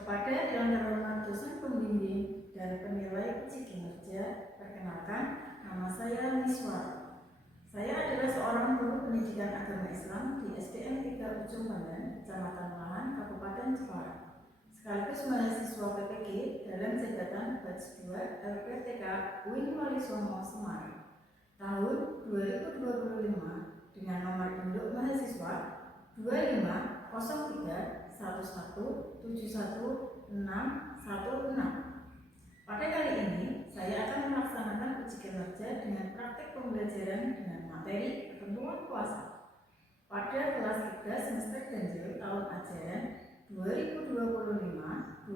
Kepada yang terhormat dosen pembimbing dan penilai uji kinerja, perkenalkan, nama saya Miswar. Saya adalah seorang guru pendidikan agama Islam di SDN 3 Ujung Pandang, Kecamatan Malang, Kabupaten Jepara. Sekaligus mahasiswa PPG dalam jabatan Batch 2 LPTK UIN Walisono Semarang. Tahun 2025 dengan nomor induk mahasiswa 250311711616. Pada kali ini, saya akan melaksanakan uji kinerja dengan praktik pembelajaran dengan materi ketentuan puasa pada kelas 3 semester ganjil tahun ajaran 2025-2026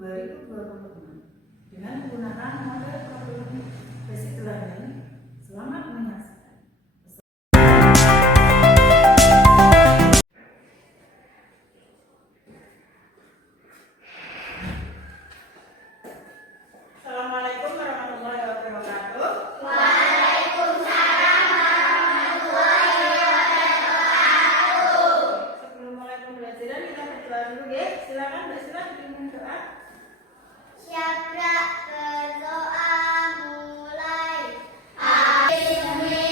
dengan menggunakan model problem basic learning. Selamat menyaksikan. Assalamualaikum warahmatullahi wabarakatuh. Waalaikumsalam warahmatullahi wabarakatuh. Sebelum mulai pembelajaran kita berdoa dulu ya. Silakan Mbak Sila bimbing doa. Syabra berdoa mulai. Amin.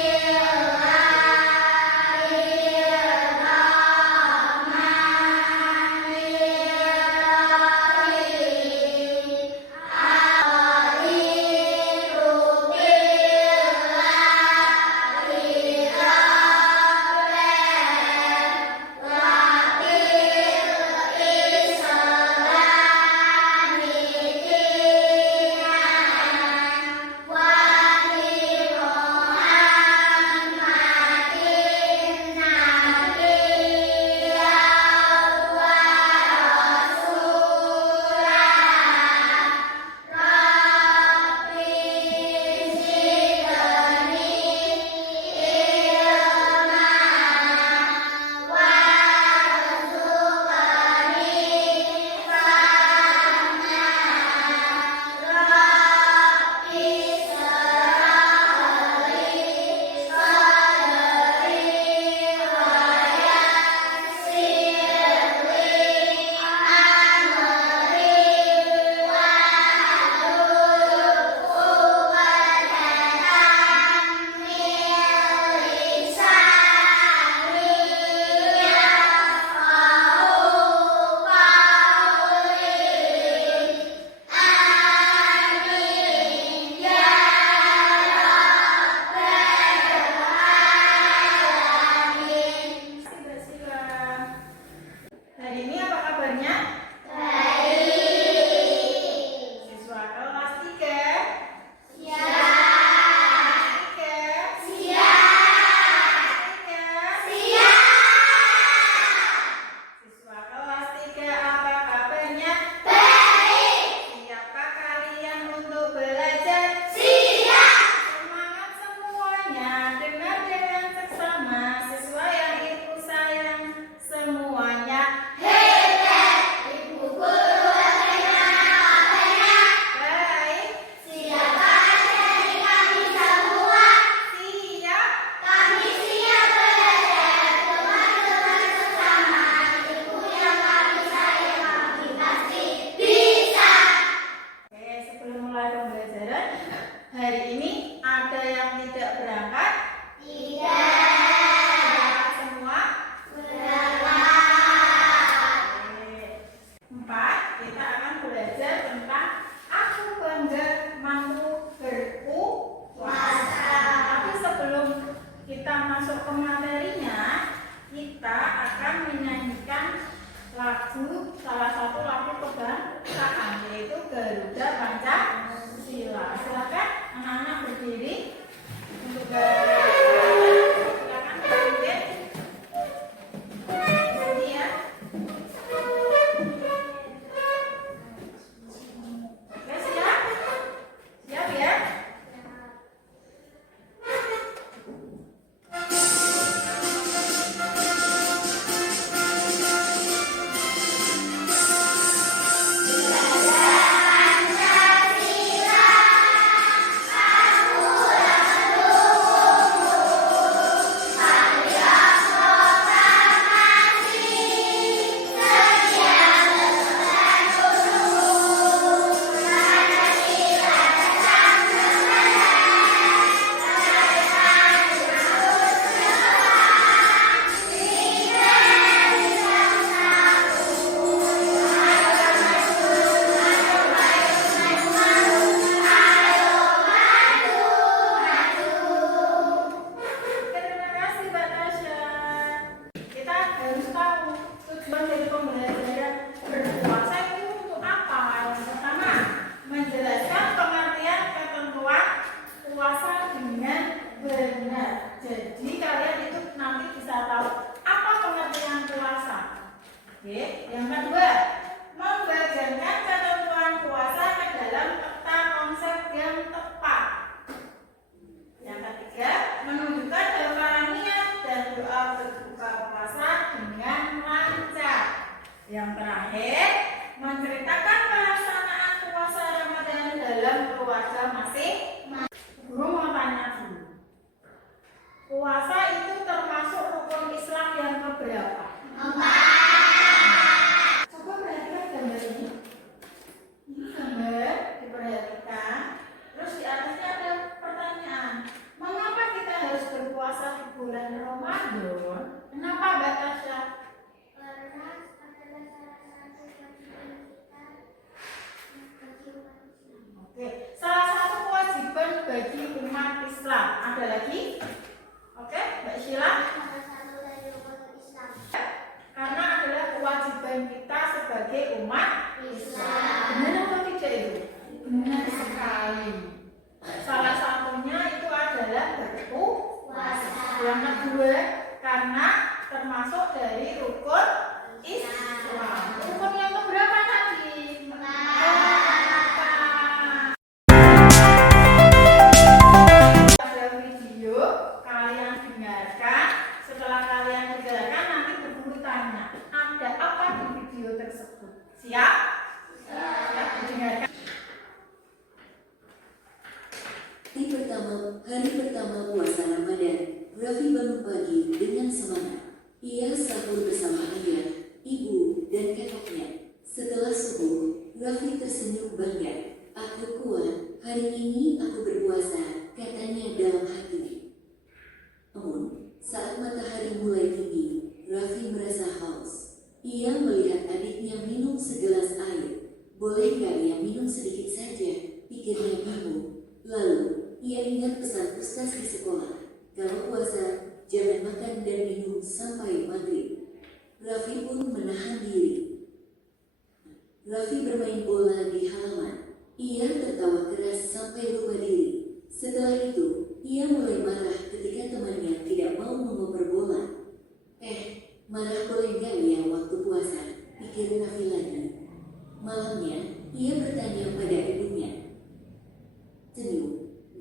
Benar. Jadi kalian itu nanti bisa tahu apa pengertian puasa. Oke. Yang kedua, membagiankan ketentuan puasa ke dalam peta konsep yang tepat. Yang ketiga, menunjukkan daftaran niat dan doa berbuka puasa dengan lancar. Yang terakhir, menceritakan pelaksanaan puasa Ramadan dalam keluarga masing-masing. Guru mau tanya dulu. Puasa itu termasuk rukun Islam yang keberapa? 4. Coba perhatikan gambar ini. Ini gambar, diperhatikan. Terus di atasnya ada pertanyaan. Mengapa kita harus berpuasa di bulan Ramadan? Kenapa Mbak Tasya? Karena adalah salah satu kewajiban kita bagi umat Islam. Oke, salah satu kewajiban bagi umat Islam. Ada lagi? Oke, Mbak Sheila? Salah satu dari umat Islam. Karena adalah kewajiban kita sebagai umat Islam. Benar atau tidak itu? Benar sekali. Salah satunya itu adalah berpuasa. Yang kedua, karena termasuk dari rukun Islam. Rukun yang keberapa tadi? Ada video, kalian dengarkan. Setelah kalian dengarkan, nanti berburu tanya, ada apa di video tersebut? Siap? Siap, dengarkan. Hari pertama puasa Ramadan, Raffi bangun pagi dengan semangat. Ia sahur bersama ayah, ibu, dan kakaknya. Setelah subuh, Raffi tersenyum bangga. Aku kuat, hari ini aku berpuasa, katanya dalam hatinya. Namun, saat matahari mulai tinggi, Raffi merasa haus. Ia melihat adiknya minum segelas air. Boleh gak ia minum sedikit saja? Pikirnya bingung. Lalu, ia ingat pesan ustaz di sekolah. Kalau puasa, jangan makan dan minum sampai maghrib. Raffi pun menahan diri. Raffi bermain bola di halaman. Ia tertawa keras sampai lupa diri. Setelah itu, ia mulai marah ketika temannya tidak mau mengoper bola. Marah boleh gak ya waktu puasa? Pikir Raffi lagi. Malamnya, ia bertanya pada ibunya. Senyum.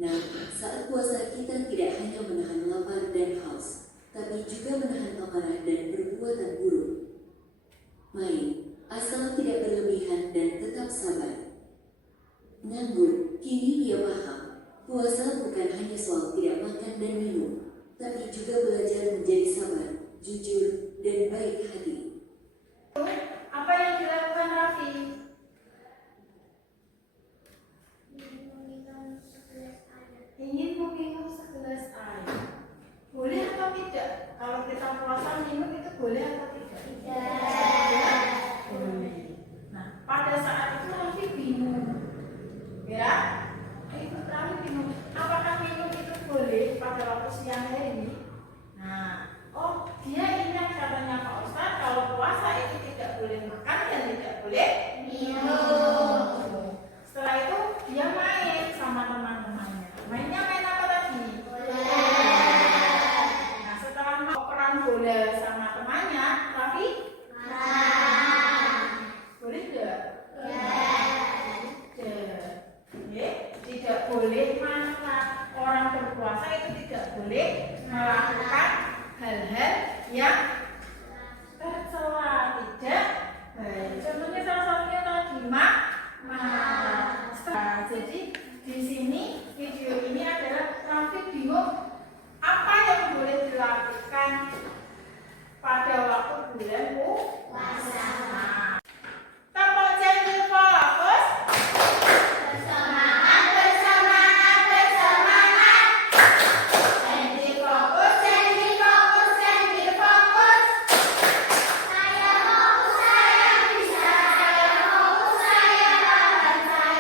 Nah, saat puasa kita tidak hanya menahan lapar dan haus, tapi juga menahan amarah dan perbuatan buruk. Main, asal tidak berlebihan dan tetap sabar. Nganggur, kini dia paham. Puasa bukan hanya soal tidak makan dan minum, tapi juga belajar menjadi sabar, jujur, dan baik hati. Apa yang dilakukan Raffi? Ingin meminum segelas air. Boleh atau tidak? Kalau kita puasa minum itu boleh atau tidak? Tidak. Boleh. Nah, pada saat itu Raffi bingung. Ya? Raffi bingung. Apakah minum itu boleh pada waktu siang hari? Nah, dia ingat katanya Pak Ustadz kalau puasa itu tidak boleh makan dan tidak boleh minum. Setelah itu dia main sama teman-temannya. Mainnya main apa tadi? Nah, setelah operan bola sama temannya, Raffi boleh tidak? Tidak boleh makan. Orang berpuasa itu tidak boleh melakukan hal-hal yang tercela, tidak baik. Contohnya salah satunya tadi jadi di sini video ini adalah Raffi bingung apa yang boleh dilakukan pada waktu bulan puasa. Tepuk janji fokus. Bersemangat, bersemangat, bersemangat. Janji fokus. Janji fokus, janji fokus. Saya mau, saya bisa. Saya mau, saya akan saya.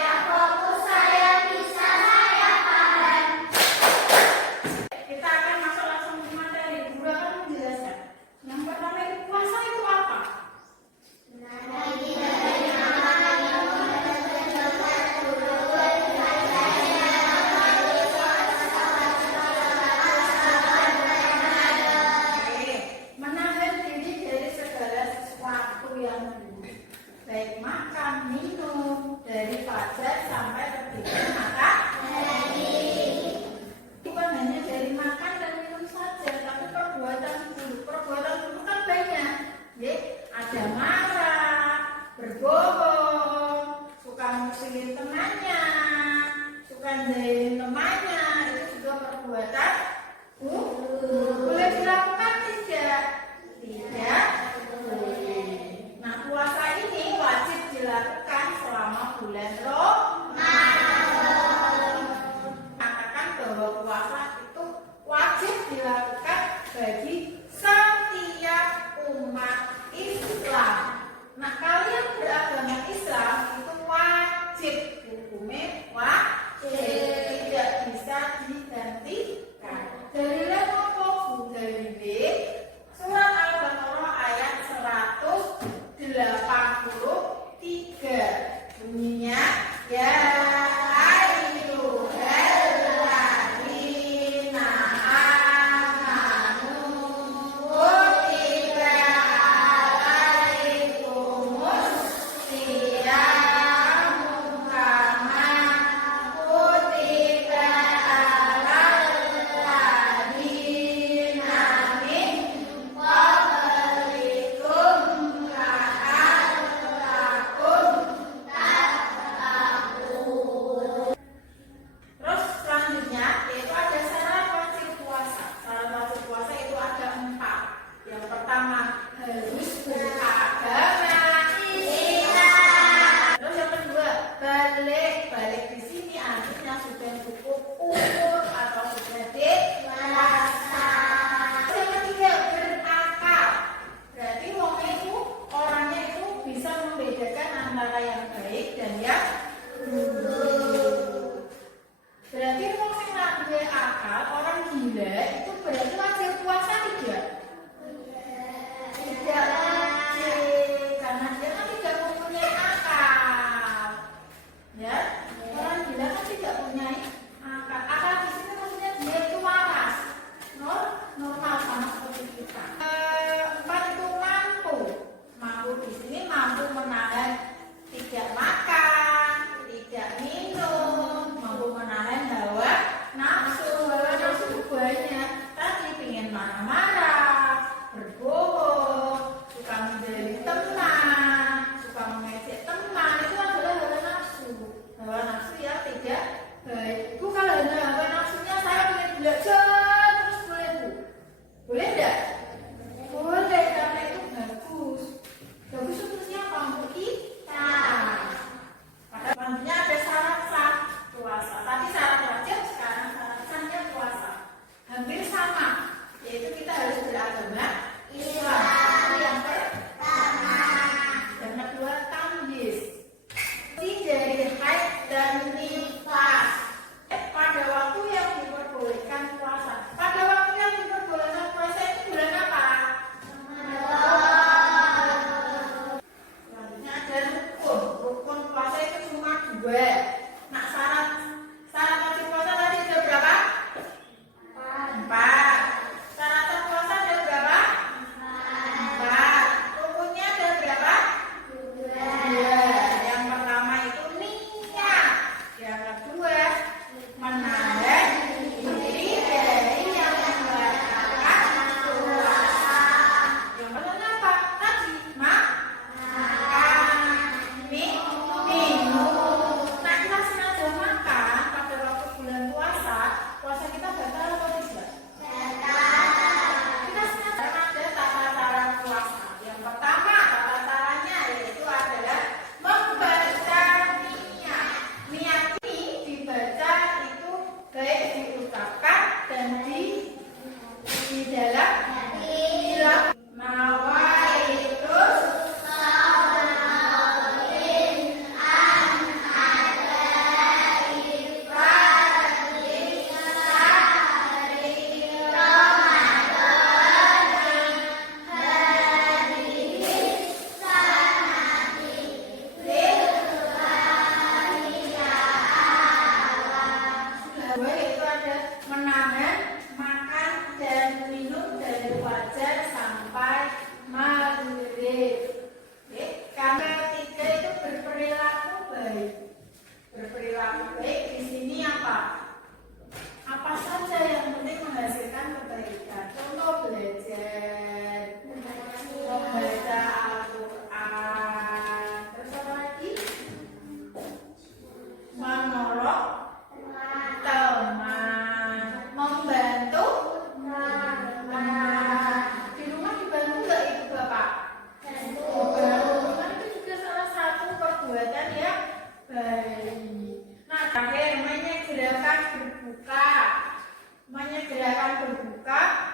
dilakukan bagi setiap umat Islam. Nah, kalian beragama Islam itu wajib, hukumnya wajib, tidak bisa digantikan. Dalilnya apa? Dalilnya surat Al-Baqarah ayat 183. Bunyinya ya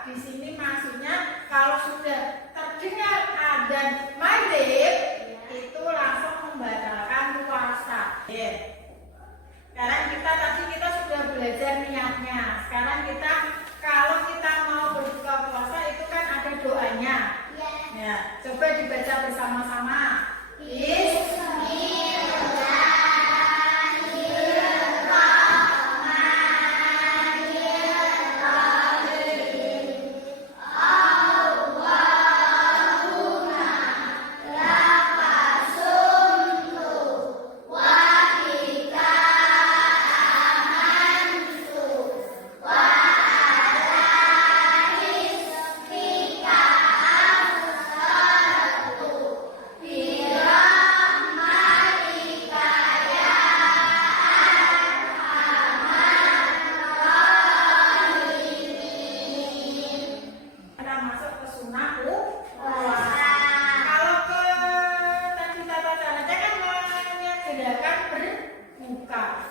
di sini maksudnya kalau sudah terdengar adzan maghrib itu langsung membatalkan puasa. Sekarang kita sudah belajar niatnya. Sekarang kita kalau kita mau berbuka puasa itu kan ada doanya. Ya, coba dibaca bersama-sama.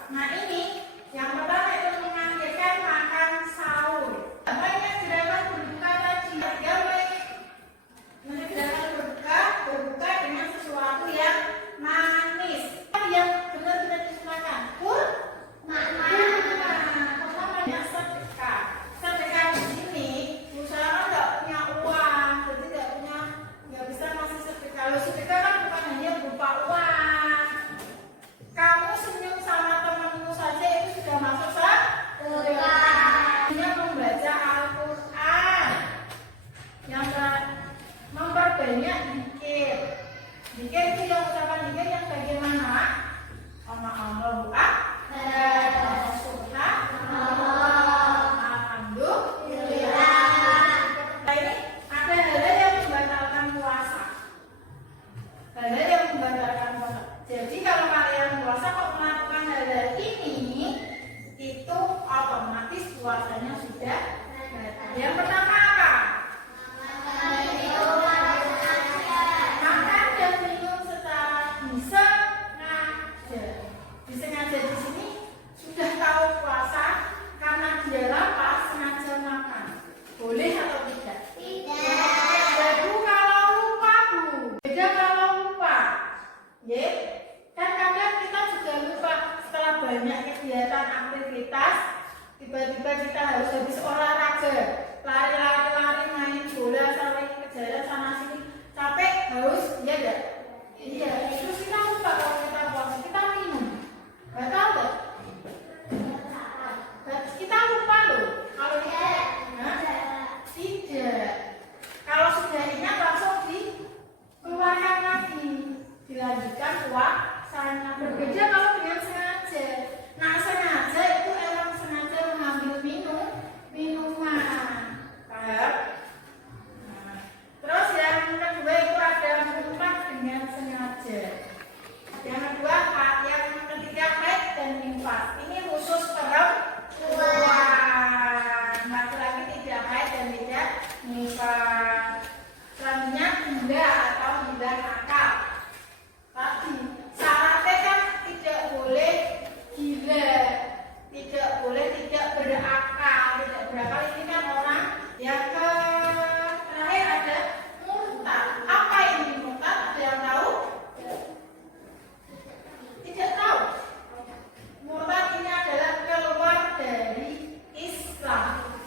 Nah ini yang pertama itu mengakhirkan makan sahur. Apa yang menyediakan berbuka tadi? Menyediakan berbuka dengan sesuatu yang manis, yang benar-benar disukai. Pertamanya sedekah. Sedekah di sini, usaha nggak punya uang, jadi nggak bisa ngasih sedekah. Kalau sedekah kan bukan hanya berupa uang. Kamu senyum sama temanmu saja itu sudah masuk sedekah. Hanya membaca Al-Quran, yang memperbanyak zikir. Zikir itu yang ucapan zikir yang bagaimana? Allahu Akbar, alhamdulillah. Ini ada hal yang membatalkan puasa. Hal yang membatalkan puasa. Jadi kalau kalian puasa kok melakukan hal ini, itu otomatis puasanya sudah batal. Yang pertama apa? Makan dan minum secara disengaja di sini sudah tahu puasa karena dia lapar sengaja makan. Boleh atau tidak? Tidak. Bu kalau lupa bu. Beda kalau lupa. Ya. Kan kadang kita juga lupa setelah banyak kegiatan aktivitas, tiba-tiba kita harus habis olahraga, lari main bola sampai ke jalan sana sini, capek, haus, iya enggak? Iya. Terus kita lupa kalau kita puasa, kita minum, batal enggak? Kita lupa loh. Kalau tidak. Kalau sudah ingat langsung dikeluarkan lagi, dilanjutkan puasanya. Berbeda kalau dengan sengaja. Nah sengaja itu emang sengaja mengambil minuman. Paham? Nah, terus yang kedua itu ada menumpah dengan sengaja. Yang kedua, yang ketiga haid dan nifas. Ini khusus perempuan. Laki-laki tidak haid dan tidak nifas. Selanjutnya gila atau gila nakal. Tadi syaratnya kan tidak boleh gila, tidak boleh tidak berakal. Ini kan orang yang terakhir ada murtad. Apa ini murtad? Ada yang tahu? Tidak tahu. Murtad ini adalah keluar dari Islam.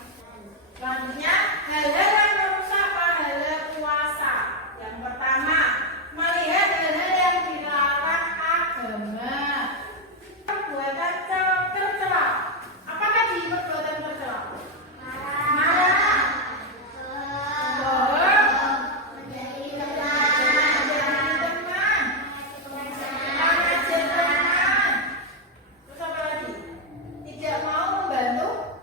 Selanjutnya hal-hal yang merusak pahala puasa. Yang pertama, melihat hal-hal yang dilarang agama. Perbuatan tercela. Apa tadi perbuatan tercela? Marah, bohong, menjadi teman, mengajak teman. Terus apa lagi? Tidak mau membantu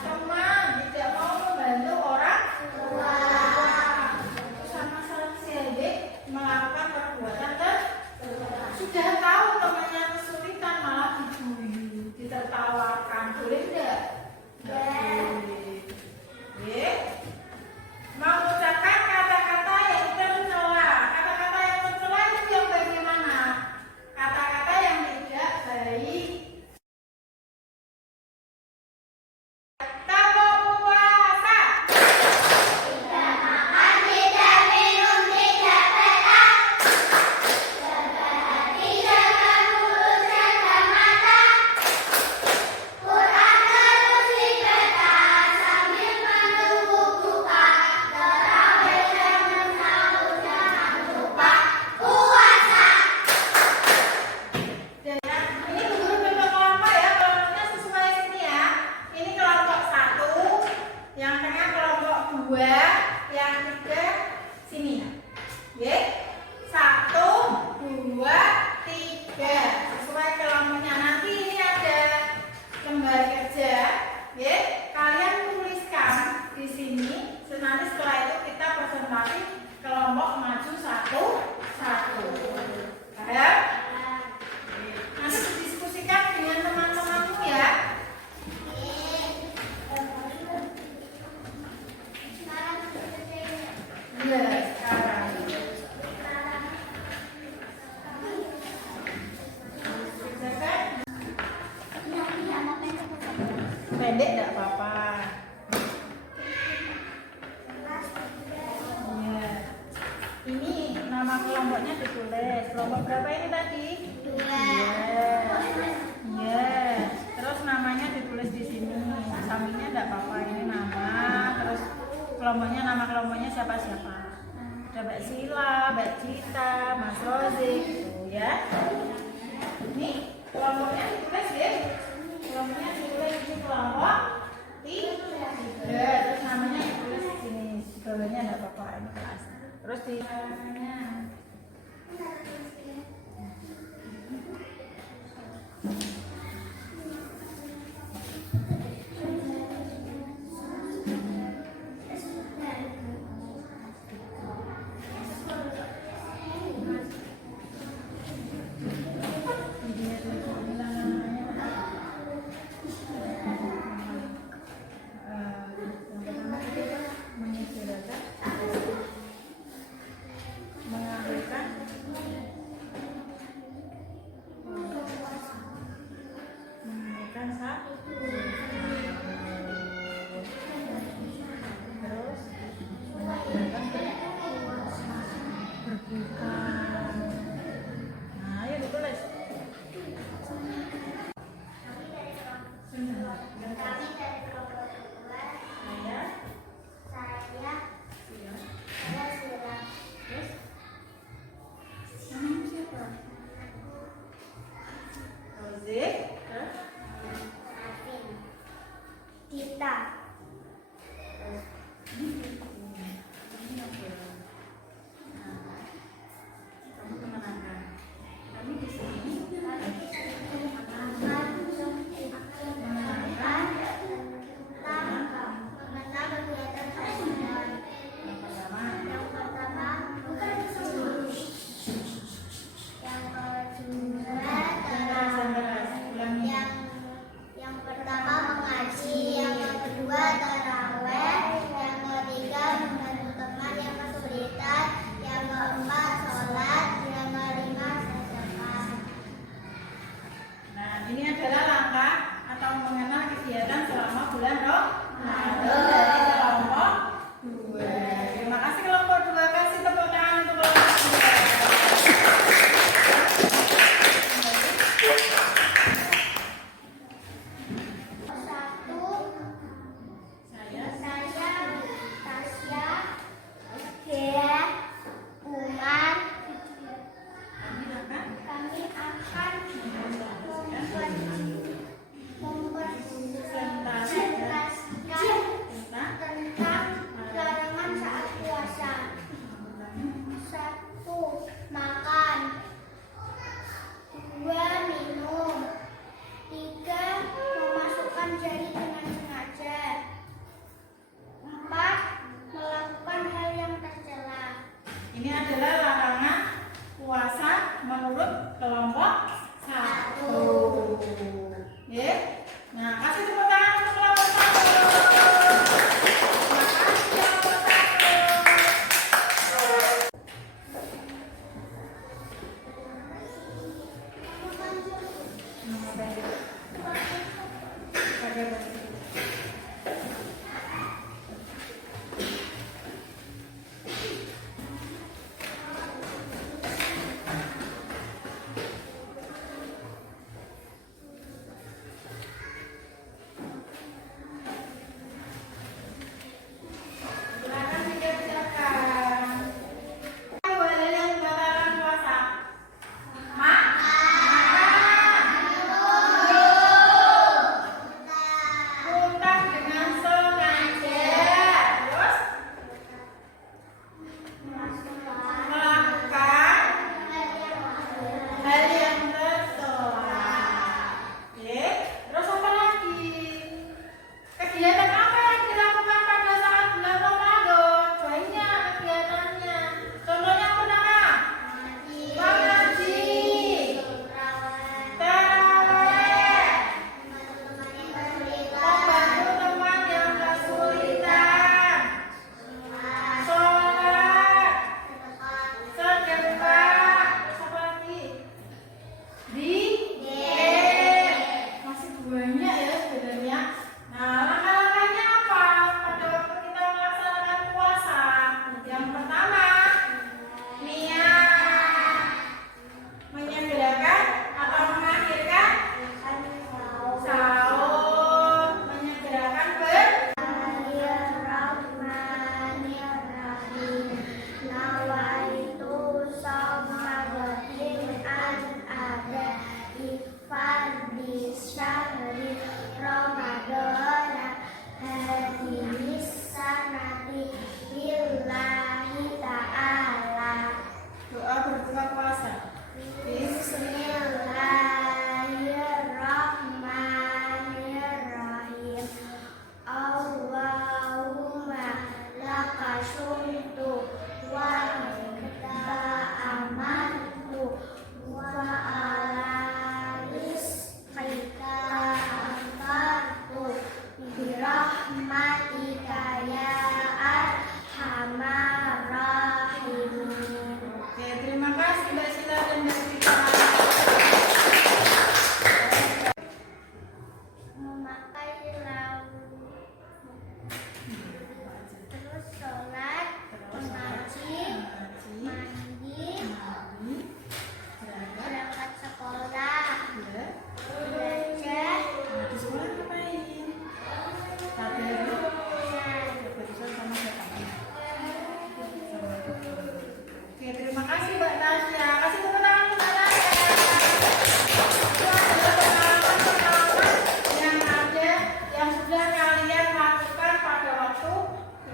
teman, tidak 2, yang 3 sini. Oke? 1, 2, 3. Sesuai kelompoknya. Nanti ini ada lembar kerja. Oke? Kalian tuliskan di sini. Nanti setelah itu kita presentasi kelompok maju 1, 1. Paham? Nanti didiskusikan dengan teman-temanmu ya. Iya, sekarang. Pendek enggak apa-apa. Iya. Ini nama kelompoknya ditulis. Kelompok berapa ini tadi? 2. Iya. Terus namanya ditulis di sini. Sampingnya enggak apa-apa. Ini nama. Terus kelompoknya, nama kelompoknya siapa-siapa. Ada Mbak Sila, Mbak Cita, Mas Rozik, gitu ya. Ini kelompoknya ditulis ya. Kelompoknya ditulis di kelompok 3. Terus namanya ditulis di sini. Di bawahnya enggak apa-apa, ini kelas. Terus di namanya.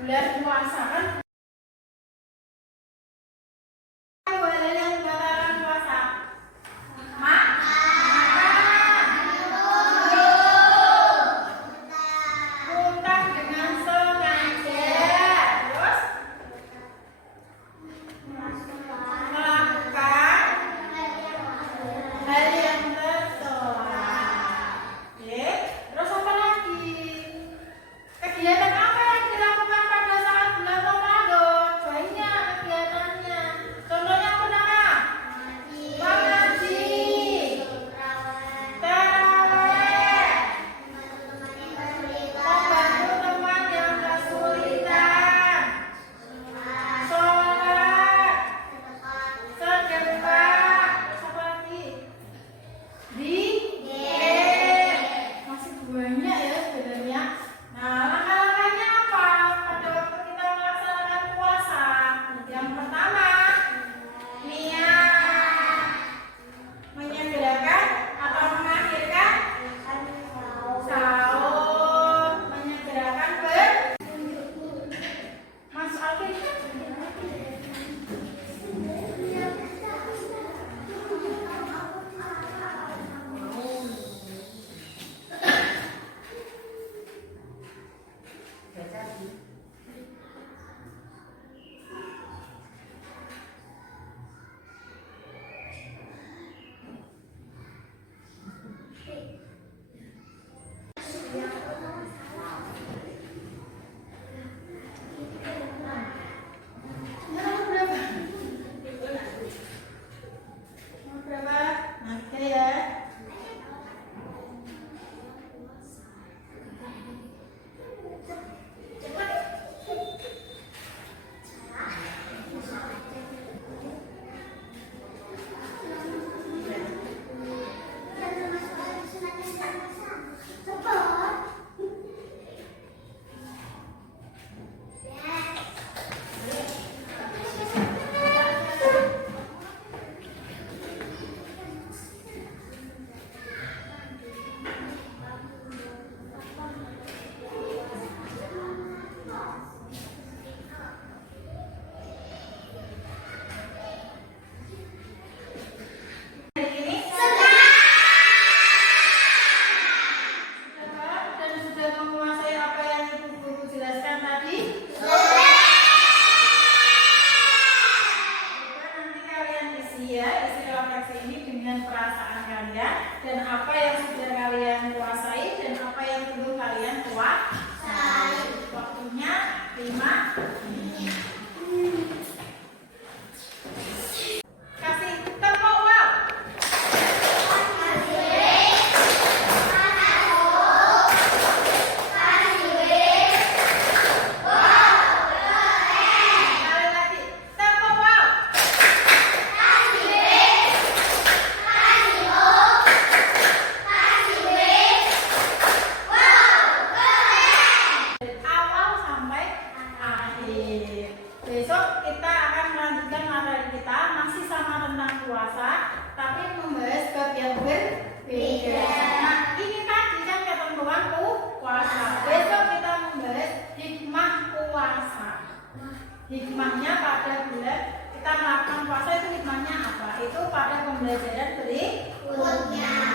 bulan puasa kan boleh yang batalkan puasa. Muntah dengan sengaja. Terus melakukan hal yang tercela. Oke, terus apa lagi? Kegiatan apa yang dilakukan pada saat bulan Ramadan? Banyak kegiatannya. Contohnya apa nama? Mengaji, tarawih, membantu teman yang kesulitan, sholat, sedekah, apa lagi? Masih banyak ya sebenarnya. Nah, langkah-langkahnya apa pada waktu kita melaksanakan puasa? Yang pertama, niat menyegerakan atau mengakhirkan sahur, menyegerakan Mas Alvin. Berapa? Nah, kita ya. Dan sudah menguasai apa yang Ibu Guru jelaskan tadi? Nanti kalian isi ya, isi refleksi ini dengan perasaan kalian dan apa yang sudah kalian kuasai dan apa yang perlu kalian kuasai. Waktunya 5 menit. Kasih tepuk wow. Sekali lagi, tepuk wow. Dari awal sampai akhir. Besok kita akan melanjutkan materi kita masih sama tentang puasa, tapi membahas bab yang berbeda. Nah, ini tadi kan ketentuan puasa. Besok kita membahas hikmah puasa. Hikmahnya pada bulan kita melakukan puasa itu hikmahnya apa? Itu pada pembelajaran berikutnya.